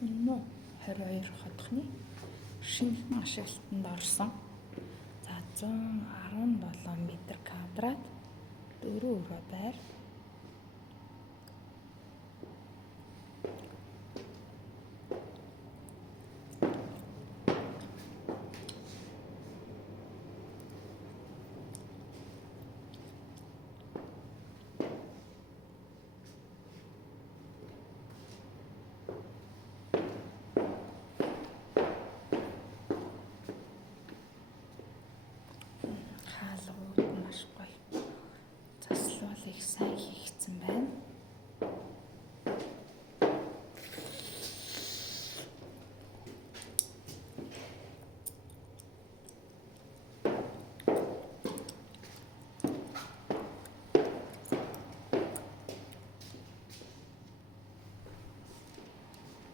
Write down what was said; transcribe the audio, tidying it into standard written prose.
Энэ нь 22 хотхны шинэхэн ашиглалтанд орсон. За 117 м квадрат 4 өрөө байр